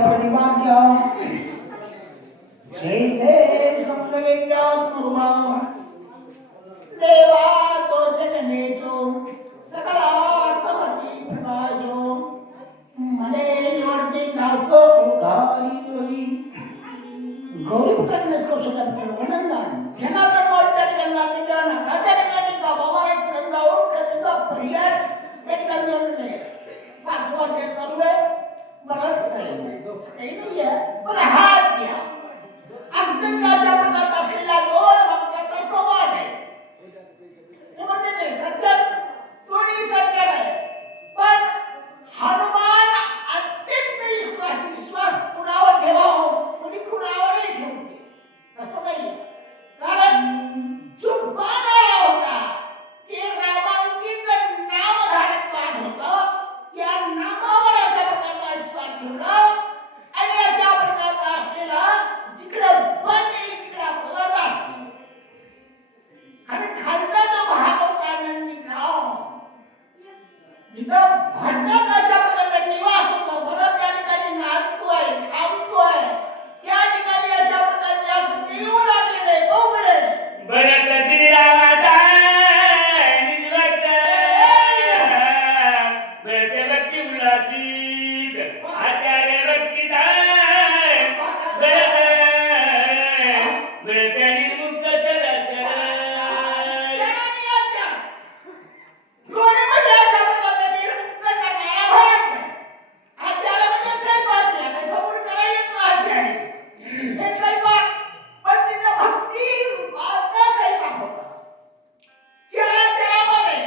प्रतिभाग्य जय जय सप्तवेद्यात्मरुमा देवा तो जगनेशो सकलार्थमती प्रकाशो मने निवर्ती दासो उद्धारी जोरी गौरी प्रकटनेस को सुकर प्रवणंदन जनातन वाटते गंगा निद्राना राजरंगानी का बाबारेस गंगा और करिंगा परियार मेडिकल ने पांचवा के सर्वे बरस काही नाही आहे पण हात घ्या अगदी अशा प्रकारचा असलेला दोन भक्ताचा संवाद आहे ते म्हणते ते सज्जन कोणी सज्जन आहे पण हनुमान अत्यंत विश्वास कुणावर ठेवावा कोणी कुणावरही ठेवते असं नाही कारण जो बाणाला होता ते रामांकित नामधारक पाठ होता त्या नामावर अशा प्रकारचा विश्वास ठेवला आणि अशा प्रकारचा असलेला जिकडे बन तिकडे आपल्याला जायचं कारण खालचा जो भाग होता नंदीग्राम जिथं भटक अशा प्रकारचा निवास होता बरं त्या ठिकाणी नाचतोय थांबतोय त्या ठिकाणी अशा प्रकारच्या येऊ लागलेले कोंबडे बरं कधी रामाचा निजवत बेटे बक्की उल्हासीत आचार्य बक्की जाय बेटे निर्मुक्त चला लोणीमध्ये अशा प्रकारचा निर्मुक्त करणारा भरत नाही आचार्य म्हणजे स्वयंपाक केला समोर करायला येत नाही आचार्य हे स्वयंपाक पण तिथं भक्ती रूपाचा स्वयंपाक होता चराचरामध्ये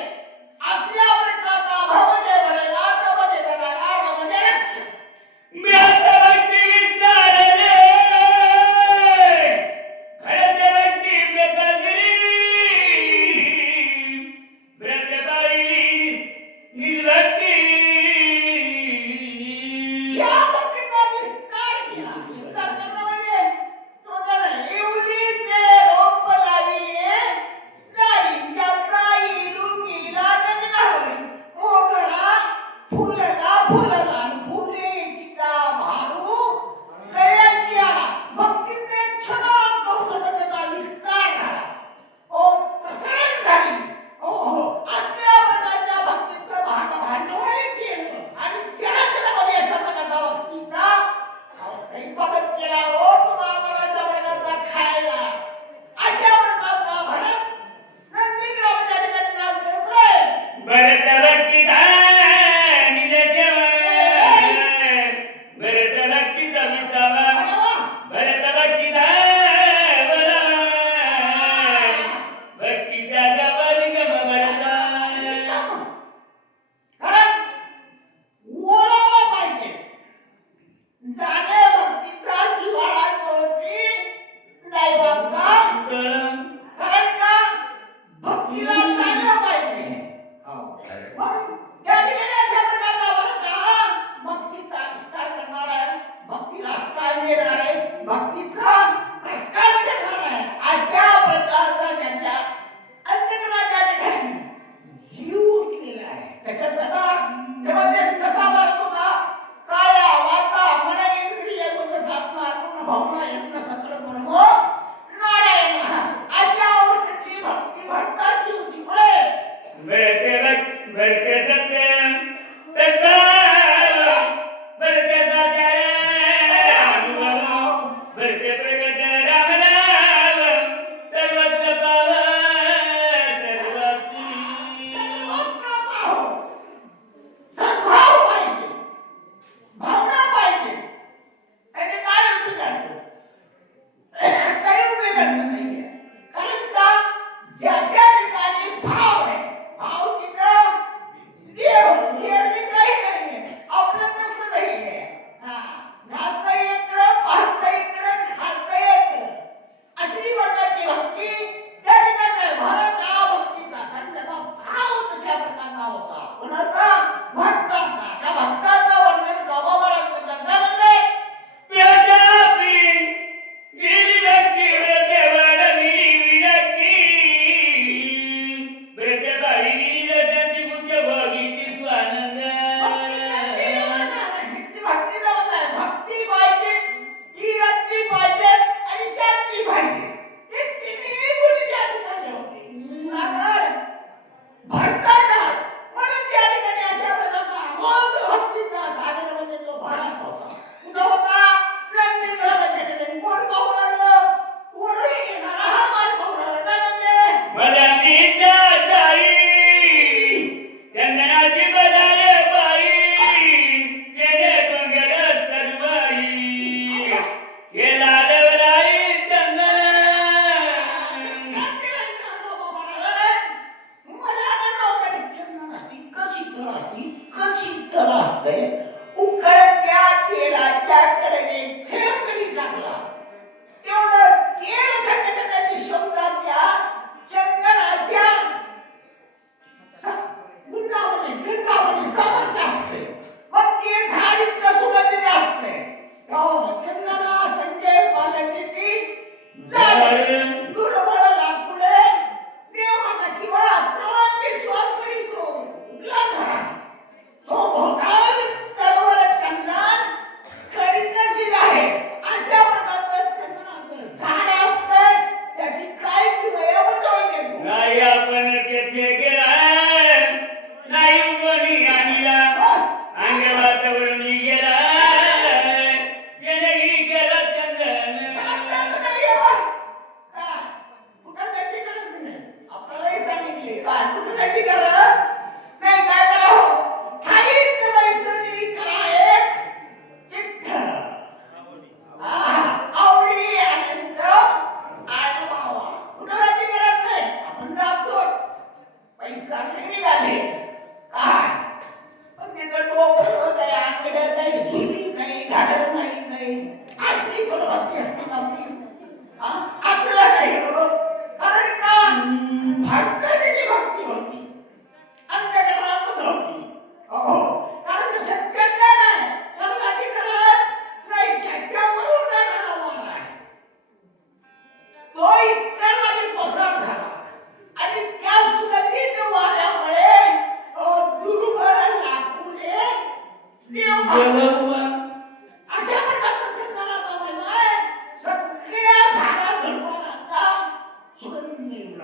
असल्या प्रकारचा भवजे भरेल आत्ममध्ये धनागार म्हणजे रस्य मी आता बक्की विचारले खरं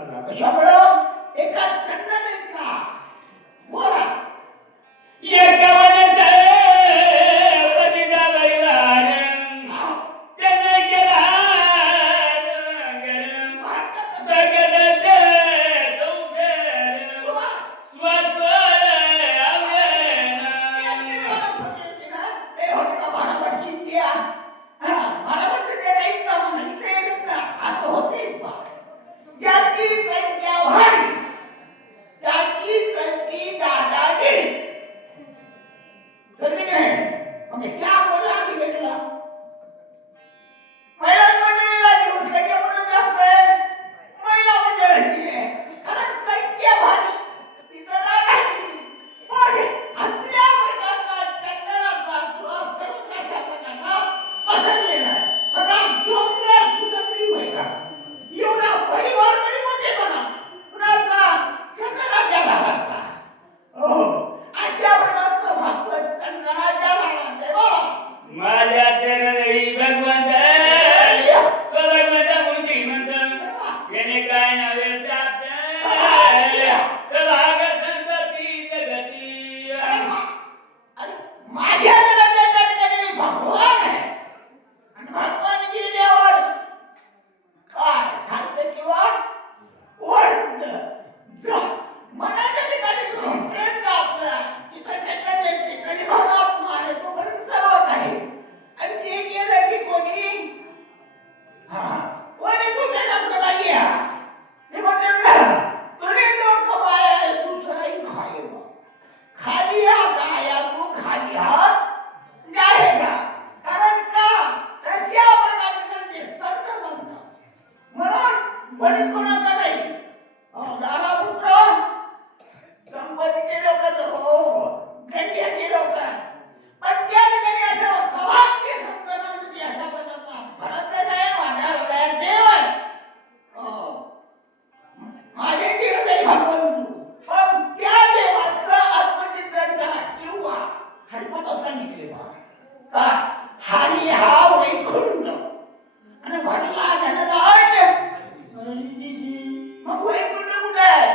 कशामुळं एका चंदनेचा बोला एका वनात पतिता बैलार त्याने केला ज्याची संख्या भारी त्याची संख्या दादागिरी समजले की नाही मग चहा बोला आधी भेटला महिला मंडळीला घेऊन संख्या म्हणून लागतंय महिला मंडळाची आहे कारण संख्या भारी तिचं दादागिरी पण असल्या प्रकारचा चंदनाचा सुवास सर्वत्र अशा प्रकारचा पसरलेला आहे सगळा डोंगर सुगंधी व्हायचा एवढा परिवार तरी मोठेपणा कुणाचा चंदनाच्या भागाचा हो अशा प्रकारचं भागवत चंदनाच्या भागाचं आहे बघा माझ्या चरणी भगवंत भगवंत मुलगी म्हणत याने काय नव्हे प्राप्त सभाग संतती जगती अरे माझ्या जगाच्या ठिकाणी भगवान आहे आणि भगवान गेल्यावर काय खाद्य किंवा वर्ण मनाच्या ठिकाणी जो प्रेम आपला तिथं चैतन्य ठिकाणी परमात्मा आहे तो पण सर्व काही आणि ते गेलं की कोणी कोणी कुठे जायचं नाही ते म्हटलं तुझे डोकं पाय दुसराही खायला खाली हात आया तू खाली हात जाएगा कारण का तशा प्रकारे ते संत म्हणून कोणी कोणाचा नाही दादा पुत्र संपत्तीचे लोक हो गंड्याचे लोक पण त्या ठिकाणी असं सौभाग्य संतांना अशा प्रकारचा फरक नाही माझ्या हृदयात देव आहे माझे ते हृदय भगवंत पण त्या देवाचं आत्मचिंतन करा किंवा हरिपदा सांगितले का हरी हा वैकुंठ आणि भटला धनदाट मग वैकुंठ कुठे आहे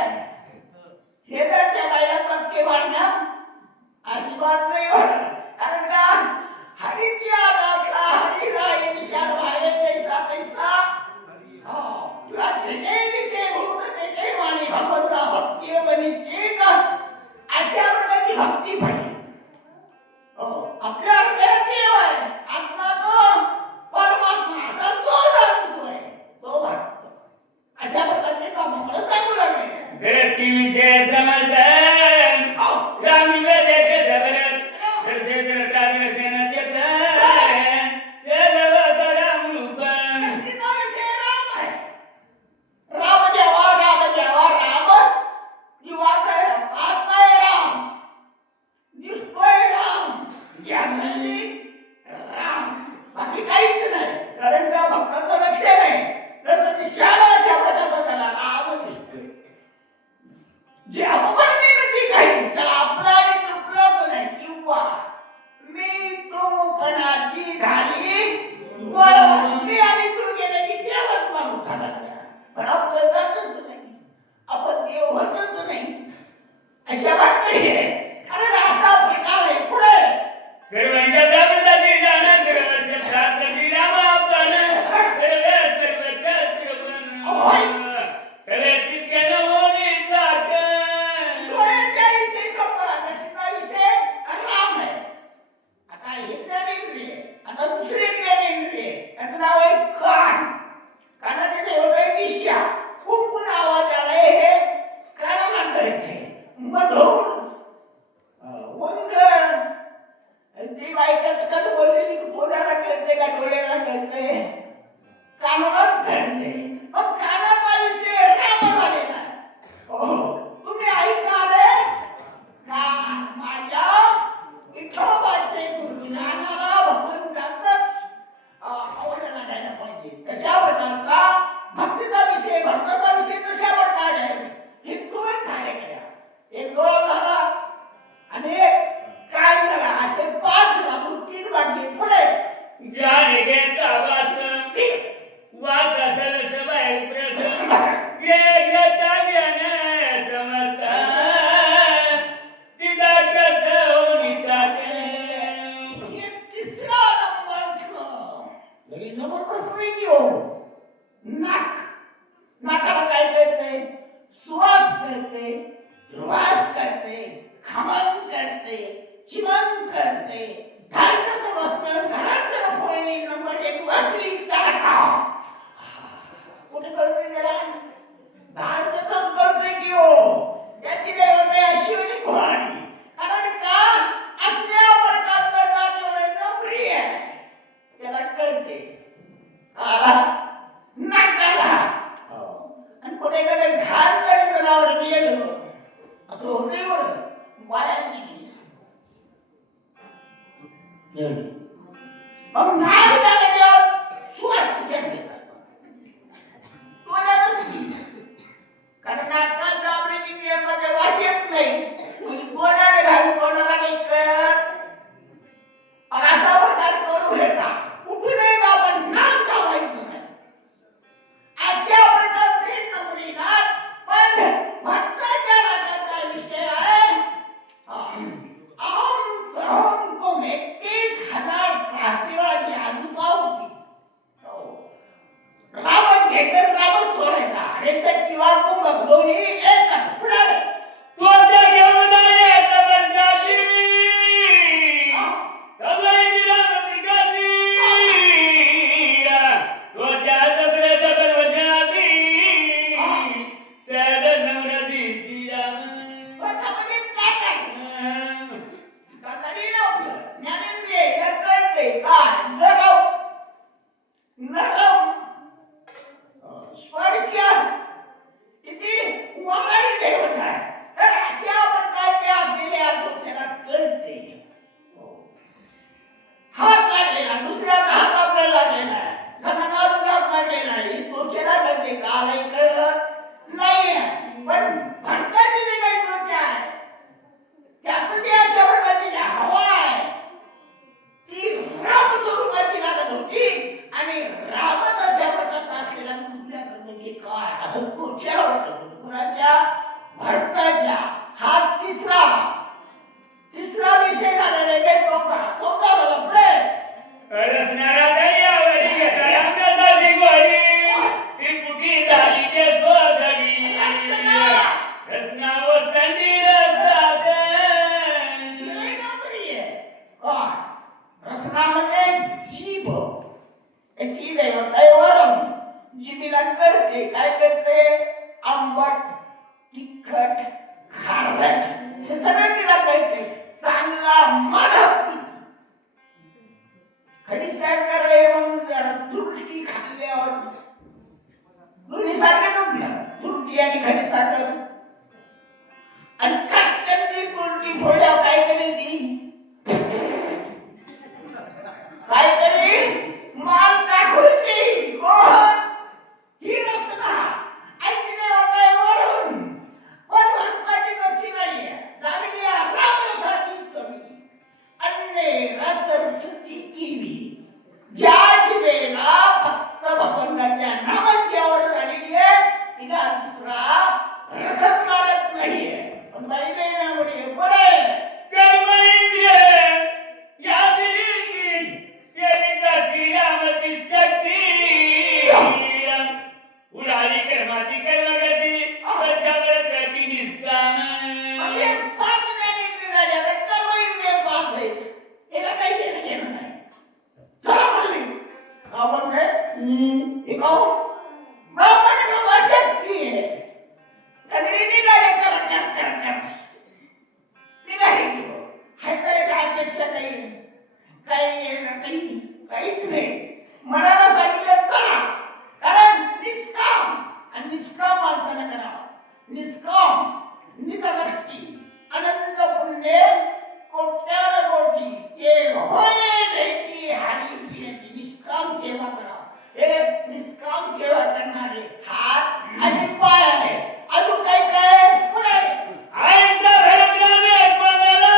शेजारच्या बाईला कचके मारण्या अजिबात नाही कारण का हरीची आदासा हरीला विशाल बाहेर कैसा कैसा तुला जे दिसे भूत ते माने भगवंता भक्ती बनीचे का अशा प्रकारची भक्ती पाहिजे आपल्या हृदयात देव आहे आत्मा तो परमात्मा असा तो जाणतोय तो भक्त अशा प्रकारचे काम मला सांगू लागले व्यक्ती विषय समजन रामी वेदे के जबरत जैसे जर कार्य सेना देता सर्व राम रूपम कृष्णा विषय राम आहे राम देवा राम जीवाचा आहे पाचा आहे राम किंवा कुंभक दोन्ही एकच पुढे तोच्या घेऊन आले प्रपंचाची तवई दिला पत्रिकाची तोच्या जबरे जबर वचनाची सहज नम्रती श्रीराम पछामध्ये काय काय काकडी लावलं ज्ञानेंद्रिय कळते काय नरम स्पर्श इथे वराई देवत आहे तर अशा प्रकारचे आपल्याला गोष्टीला कळते हात लागलेला दुसऱ्याचा हात आपल्याला लागलेला धनानाथ लागलेला आहे गोष्टीला कळते कालही कळत नाही पण भटकाची जे काही गोष्ट आहे त्याचं जे अशा प्रकारची जी हवा आहे ती राम स्वरूपाची लागत होती आणि रामच अशा प्रकारचा असलेला तुझ्याकडे की काय असं कोच्याला वाटत होतं कुणाच्या भरताच्या हा तिसरा विषय झालेला आहे चौथा झाला पुढे रसनारा दर्या वडी रामदासाची गोडी ती कुठी झाली ते स्वधरी रसना व संधी रसाते रसनामध्ये जीभ जीभ आहे वरून जीभीला करते काय करते आंबट तिखट खारट हे सगळं तिला करते चांगला मानव खडी साखर आहे म्हणून जरा तुरटी खाल्ल्यावर दोन्ही सारखे नसल्या तुरटी आणि खडी साखर आणि खटकन ती तुरटी फोडल्यावर काय करेल ती काय करेल माल टाकून ती कोण ही रसना ऐकली नाही होता वरून पण भरपाची कशी नाहीये लागली रामरसाची चवी अन्ने रस रुची किवी ज्या जिभेला फक्त भगवंताच्या नामाची आवड झालेली आहे तिला दुसरा रसच लागत नाहीये पण बाई काही ना म्हणे पुढे कर्मेंद्रिय या दिली सेविका श्रीरामची शक्ती उडाली कर्माची कर्मगती त्याच्यावर प्रति निष्काम म्हणजे पाच ज्ञानेंद्रिय झाले आता कर्मेंद्रिय पाच आहेत याला काही घेणं घेणं नाही चला म्हणली का म्हणते हे काहून ब्राह्मण किंवा शक्ती आहे सगळी निघाले कर निघाले हाय काय अपेक्षा काहीच नाही मनाला सांगितलं चला कारण निष्काम आणि निष्काम माणसानं करावं निष्काम निजभक्ती अनंत पुण्य कोट्यान कोटी ते होय भेटी हरी प्रियाची निष्काम सेवा करा हे निष्काम सेवा करणारे हात आणि पाय आहे अजून काय काय पुढे आईचा भरतरामे कोणाला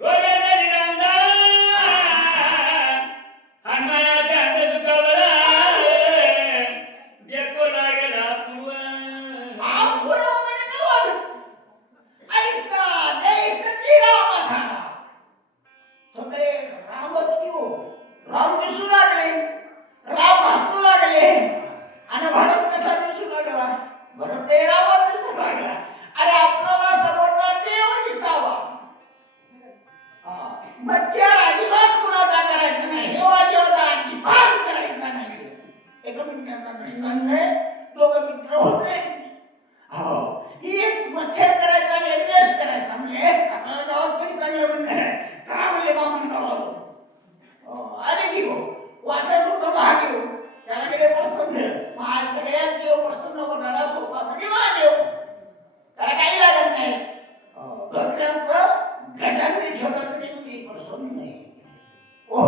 गोव्याचा रामदास हनुमानाच्या हात दुखावला देखो लागला पुवा आपुरा म्हणे नवल ऐसा देशची राम झाला सगळे रामच किंवा राम दिसू लागले राम हसू लागले आणि भरत कसा दिसू लागला भरत ते रावण दिसू लागला अरे आपल्याला समोरचा देव दिसावा मच्छर अजिबात कुणाचा करायचा नाही हे वाजवता अजिबात करायचा नाही एका मिनिटाचा दृष्टांत आहे दोघं मित्र होते हो ही एक मच्छर करायचा आणि एक देश करायचा म्हणजे आपल्याला गावात काही चांगलं म्हणणं आहे चला म्हणजे बामण गावात अरे घेऊ वाटत होतं महादेव त्याला गेले प्रसन्न आज सगळ्यात देव प्रसन्न होणारा सोपा म्हणजे महादेव त्याला काही लागत नाही भक्तांचं घटांनी ठेवलं तरी तुझी प्रसन्न नाही ओ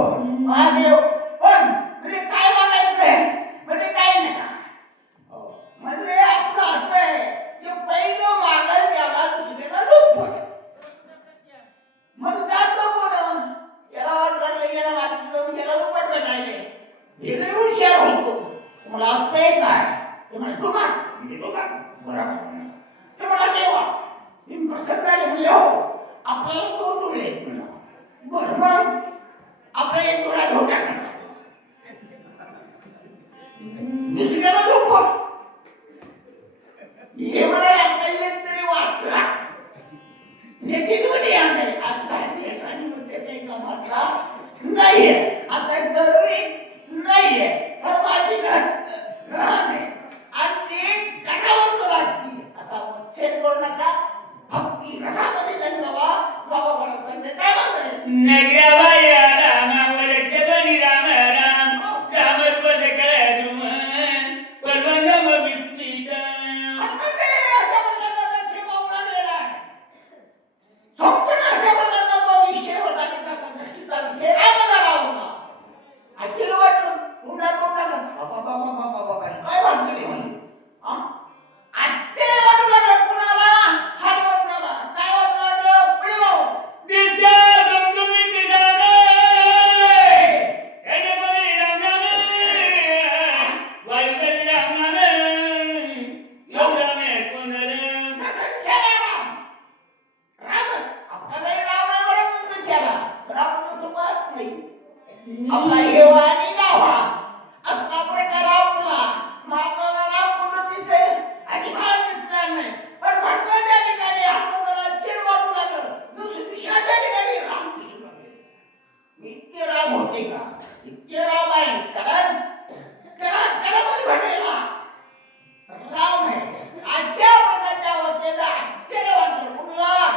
महादेव पण म्हणजे काय मागायचंय म्हणजे काय नका म्हणजे आपलं असं आहे की पहिलं मागाल त्याला दुसऱ्याला दुप्पट मग जातो कोण याला वाटलं याला वाटलं याला दुप्पट भेटायले हे लई हुशार होतो तुम्हाला असं आहे काय ते म्हणे तू बरोबर ते मला देवा मी प्रसन्न झाले म्हणले हो आपल्याला दोन डोळे आहेत म्हणा बरं मग आपला एक डोळा धोका म्हणा दुसऱ्याला दुप्पट हे म्हणाले आपल्याला एक तरी वाचला याची दोन्ही आणले असला देशाने म्हणजे काही कामाचा नाहीये असा गरवी नाहीये तर माझी घराण आहे आणि ते करावंच लागते असा उच्छेद करू नका भक्ती रसामध्ये जन्मावा बाबा सांगते काय म्हणताय नगराबाई रामावर चलनी राम राम राम पद कर तुम परवंगम विस्मित अशा प्रकारचा सेवा उडालेला आहे संपूर्ण अशा प्रकारचा तो विषय होता की त्याचा दृष्टीचा विषय रामदारा होता आश्चर्य वाटलं पुन्हा बाबा काय भानगडी म्हणली आश्चर्य वाटू लागलं कुणाला हात वाटणारा काय वाटू लागलं पुढे भाऊ दिशा तुम्ही जाणे हे बोले राम नाम वायुदेव राम नाम योग्य कोणरे नसंशय राम रामच आपल्यालाही राम आहे बरोबर दिसायला पण आपण तसं पाहत नाही आपला हेवा आणि गावा असा प्रकार आपला माताला राम म्हणून दिसेल अजिबात दिसणार नाही पण भटकाच्या ठिकाणी आपल्याला चिड वाटू लागलं दुसऱ्या ठिकाणी राम दिसू लागले इतके राम होते का इतके राम आहे कारण मध्ये भेटायला राम आहे अशा प्रकारच्या अवस्थेला आश्चर्य वाटलं कुणाला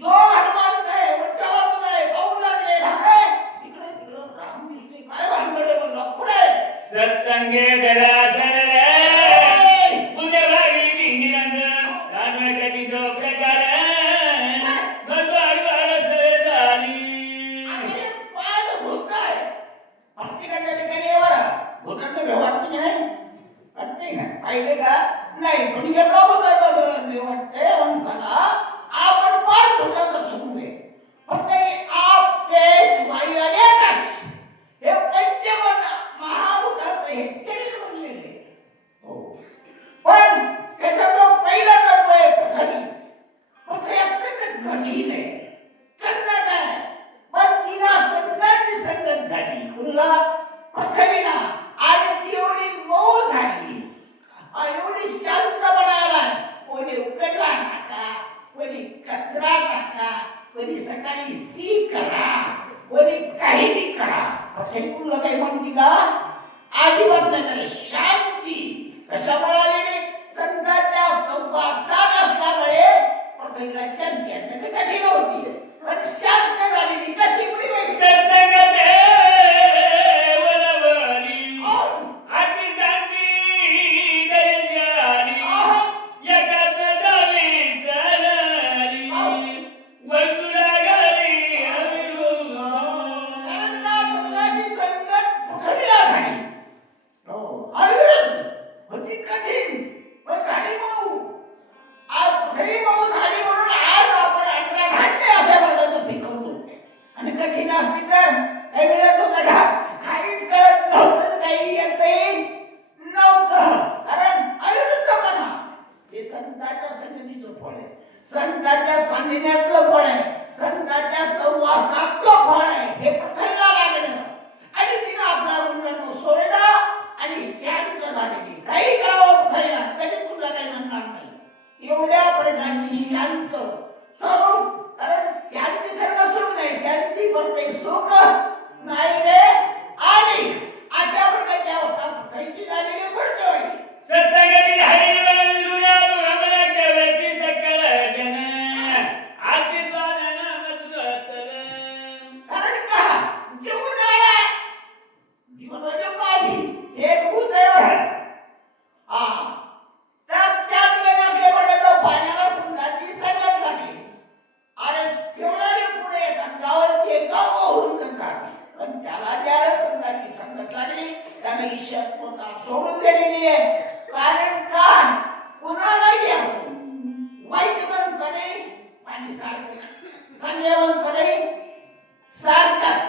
जो हनुमान आहे उच्च बाजूला आहे पाहू लागले तिकडे राम दिसते काय भानगडे बोलला पुढे सत्संगे दरासन रे उद्या भावी निरंजन राम कटी दो प्रकार भगवान वारस झाली आणि काय भूत आहे प्रत्येकाच्या ठिकाणी एवढा भूताचं भेव वाटतं की नाही वाटतंय ना पाहिजे का नाही पण एका भूताचं भेव वाटतंय माणसाला आपण फार भूताचं सुरू आहे पण काही आप तेज वायू आणि आकाश हे पंचभूत महाभूताचं हे शरीर बनलेले हो पण त्याचा जो पहिला तत्व आहे पृथ्वी पृथ्वी अत्यंत कठीण आहे कन्नड आहे पण तिला संकटाची संकट झाली कुणाला पृथ्वीला आणि ती एवढी मऊ झाली एवढी शांत बनायला कोणी उकडला टाका कोणी कचरा टाका कोणी सकाळी सी करा कोणी काही करा तुला काही म्हणते का अजिबात नाही करे शांती कशामुळे आलेली संतांच्या संवादाचा असल्यामुळे पृथ्वीला शांती आहे कठीण होती पण शांत झालेली कशी कुणी वेळ सत्संग देवलवली आती शांती दर्याली एकात दावी दलाली वैतुला गाली कारण का संतांची संगत पृथ्वीला झाली हो अविरुद्ध होती कठीण पण गाडी मऊ आज पृथ्वी मऊ झाली म्हणून आज आपण आपल्या धान्य अशा प्रकारचं पिकवतो आणि कठीण असती तर काही मिळत होतं का काहीच कळत नव्हतं काही येतही नव्हतं कारण अविरुद्धपणा हे संतांच्या संगतीचं फळ आहे संतांच्या सांगण्यातलं फळ आहे संतांच्या संवासातलं फळ आहे हे पृथ्वीला लागलं आणि तिनं आपला रुंगण सोडला आणि शांत झालेली काही करावं पृथ्वीला तरी तुला काही म्हणणार नाही एवढ्या प्रकारची शांत स्वरूप कारण शांती सर्व सुख नाही शांती करते सुख नाही रे आणि अशा प्रकारची अवस्था पृथ्वीची झालेली पडतोय सत्संगती हरिवल रुयालु रमला केवती सकल जन आती साधना मधुरतल कारण का जीवन आहे जीवन म्हणजे पाणी हे भूत आहे हा तर त्या ठिकाणी आपल्या पाण्याला संतांची संगत लागली आणि केवढे पुढे येतात गावाचे गाव होऊन जातात पण त्याला ज्यावेळेस संतांची संगत लागली त्याने ईश्वरता सोडून दिलेली आहे कारण का कुणालाही असो वाईट माणसाने आणि सारखं चांगल्या माणसाने सारखाच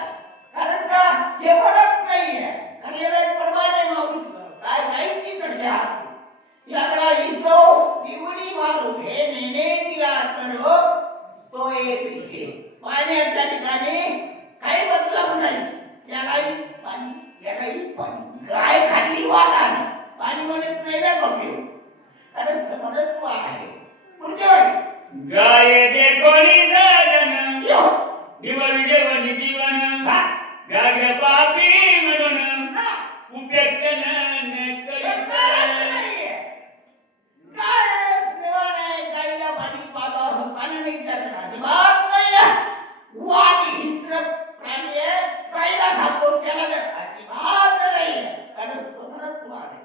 कारण का हे पडत नाहीये कारण याला एक प्रमाण आहे माऊलीचं काय गायची कशा याला इसो निवडी मारू हे नेने दिला तर तो एक दिसे पाण्याच्या ठिकाणी काही बदलाव नाही यालाही पाणी यालाही पाणी गाय खाल्ली वाटाने पाणी म्हणत नाही ना कपडे कारण समर्थत्व आहे. पुढच्या वेळी गाये देखोनी साधन यो. निवड जेवण जीवन हा. व्याघ्र पापी म्हणून हा. उपेक्षण न करायचं करीत. नाहीये. गाय मिळाले, गाईला पाणी पाजावं असं पाण्याने विचारलं अजिबात नाहीये. वाघ हिंस्र प्राणी आहे, गाईला खातो त्याला तर अजिबात नाहीये. कारण समर्थत्व आहे.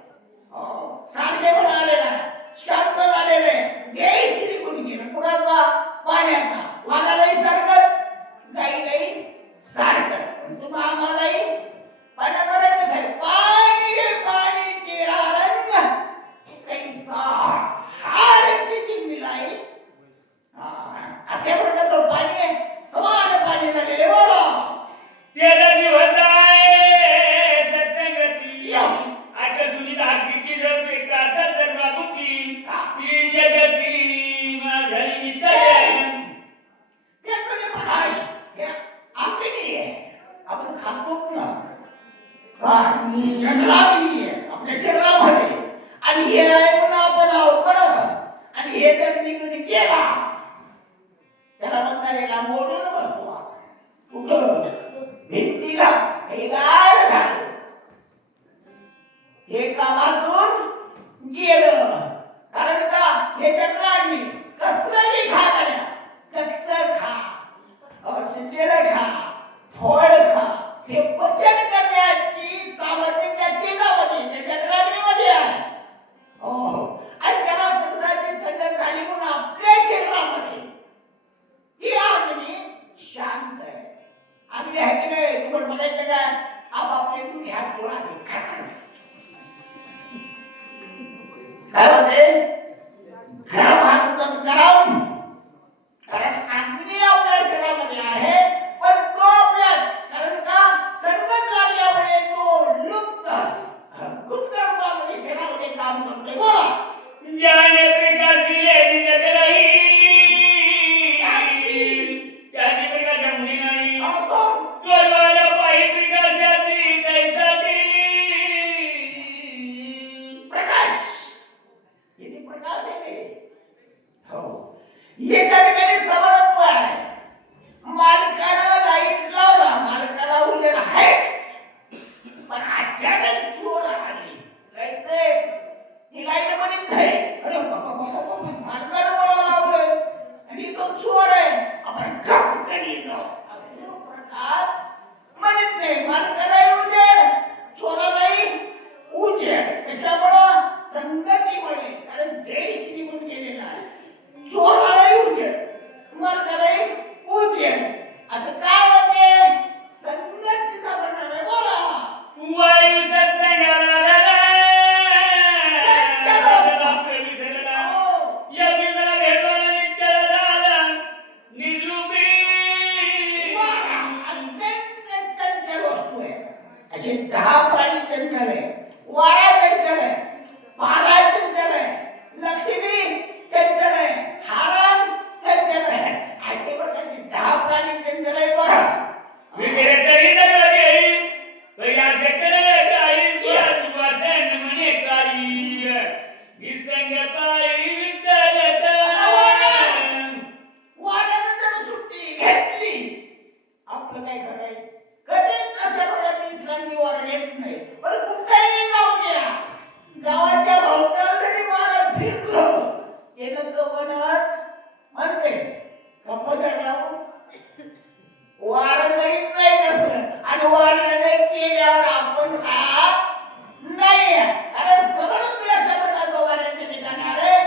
हो, सांडगेपणा आलेला आहे, शांत झालेलं आहे. देश निघून गेलं कुणाचा? पाण्याचा. वाघालाही सारखंच, गाईलाही सारखंच. तुम्हा आम्हालाही पाण्याकडे कसं आहे? पाणी रे पाणी तेरा रंग कैसा हारची ती मिलाई. असे प्रकारचं पाणी आहे, समान पाणी झालेले. बोला तेरा जीवताय सत्संगती आता सुनीता हातीची जर पेकाचा सर्वाभूती ती जगती माझी विचार त्यामध्ये प्रकाश हे आग्नी आहे. आपण खातो ना काय जनलाग्नी आहे आपल्या शरीरामध्ये. आणि हे आहे म्हणून आपण आहोत बरोबर. आणि हे जर निघून गेला त्याला म्हणता याला मोडून बसवा. कुठं? भिंतीला हे गार झालं. हे कामातून गेलं. कारण का? हे जनलाग्नी कसलंही खा गड्या. कच्चं खा, शिजलेलं खा, फळ खा. हे पचन करण्याची सामर्थ्य त्या तेलामध्ये, त्या जनलाग्नीमध्ये आहे. हो. आणि त्याला संतांची संगत झाली म्हणून आपल्या शरीरामध्ये ती अग्नी शांत आहे. अग्नी आहे की नाही? तुम्हाला बघायचं काय? आपापले तुम्ही ह्या थोडासे काय होते? गरम हात होतात गरम. कारण अग्नी आपल्या शरीरामध्ये आहे, पण तो आपल्यात कारण का संकट लागल्यामुळे तो गुप्त रूपामध्ये शरीरामध्ये काम करतोय. बोला ज्याने प्रकाश दिले निजत राही त्याने प्रकाश मुली नाही चोरवाला पायी प्रकाशाची कैसाची प्रकाश. हे प्रकाश आहे. हो, एका ठिकाणी समर्थत्व आहे. मालकाला लाईट लावला, मालकाला उजेड आहेच. पण अचानक चोर आली. लाईट नाही, ती लाईट बंद नाही. अरे बाबा, मालकाला मला लावलंय आणि तो चोर आहे. आपण गप करी जाऊ. असं प्रकाश म्हणत नाही. मालकालाही उजेड, चोरालाही उजेड. कशामुळं? संगतीमुळे. कारण देश निघून गेलेला आहे. चोरालाही उजेड, मालकालाही उजेड. असं काय होते? संगतीचा परिणाम आहे. बोला वायू सत्संगाला असे 10 प्राणी चंचल आहे. वारा चंचल आहे, पारा चंचल आहे, लक्ष्मी चंचल आहे, हारण चंचल आहे. असे प्रकारचे 10 प्राणी चंचल आहे. बरं वाऱ्यानंतर सुट्टी घेतली. आपलं काय करायचं? कधीच अशा प्रकारची विश्रांती वारा घेत नाही. पण कुठेही जाऊ द्या, गावाच्या भोवताली वारा फिरलं ते नको बनवत म्हणते कपड्यावर वारं करीत नाही नसलं आणि वाऱ्याने केल्यावर आपण राहत नाही. कारण सगळं अशा प्रकारचं वाऱ्याच्या ठिकाणी आले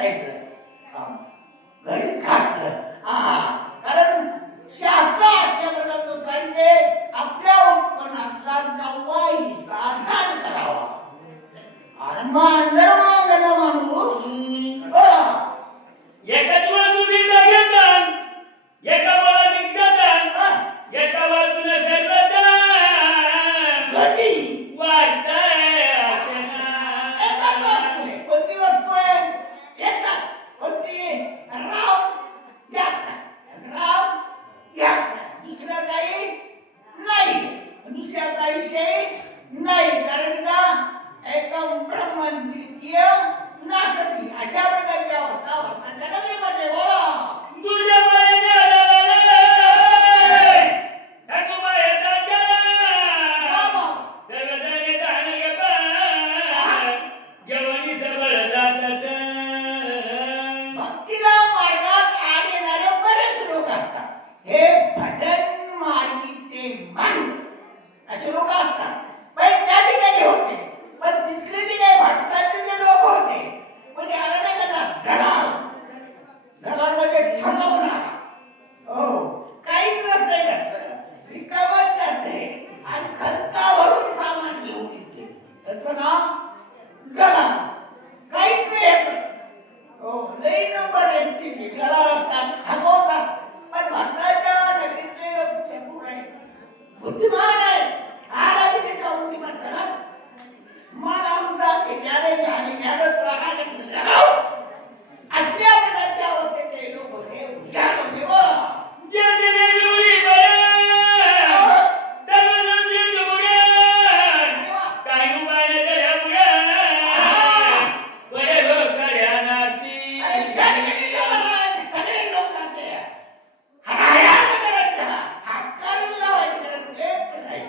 करायचं काम घरीच खायचं. कारण शास्त्र अशा प्रकारचं सांगते आपल्या उत्पन्नातला 9वा हिस्सा दान करावा. आणि मग जर मागला माणूस एकाच बाजूने घेतात, एका बाजूने जातात, एका बाजूने सर्व दान गती वाटतंय एकाच असते. कोणती वस्तू आहे एकाच. कोणती राव घ्यायचा, राव घ्यायचा, दुसरा काही नाही, दुसऱ्याचा विषय नाही. कारण का एकम ब्रह्मन द्वितीय नासती अशा प्रकारची अवस्था वर्तनाच्या नगरीमध्ये. बोला तुझ्या बरे ठाकूबा येतात बाबा. सर्वजणे दान घेतात, जेवणी सबळ जातात. भक्तीला मार्गात आड येणारे बरेच लोक असतात. हे भजन मार्गीचे मार्ग असे लोक असतात. पण त्या ठिकाणी होते, पण तिथले जे काही भक्ताचे जे लोक होते म्हणजे आला नाही का दलाल. दलाल म्हणजे ठगवणार. हो, काहीच नसते त्याचं, रिकामच जाते आणि खर्चा भरून सामान घेऊन येते. त्याचं नाव दलाल. काहीच नाही येत. हो, लई नंबर यांची दलाल असतात, ठगवतात. पण भक्ताच्या नगरीतले लोक चतुर आहेत, बुद्धिमान आहेत. आला की त्याच्या बुद्धिमान झाला मन आमचा त्याने आणि ज्ञानच लगाव असल्या प्रकारच्या अवस्थेत ते लोक होते. हुशार होते. बरं जे दिले जुळी बरं, सर्वजण दिल बुड्या, काही उपाय कऱ्या बुड्या, बरे लोक कऱ्या नाती. सगळे लोक करते. हाकारून लावायची गरज एक नाही.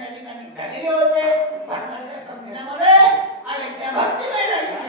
त्या ठिकाणी झालेले होते. भारताच्या संविधानामध्ये आणि त्या भक्ती मिळाली.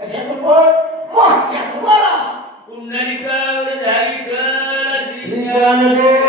कशातून बोल मोक्षातून बोला. पुंडलिकावर झाली कर ज्ञानदेव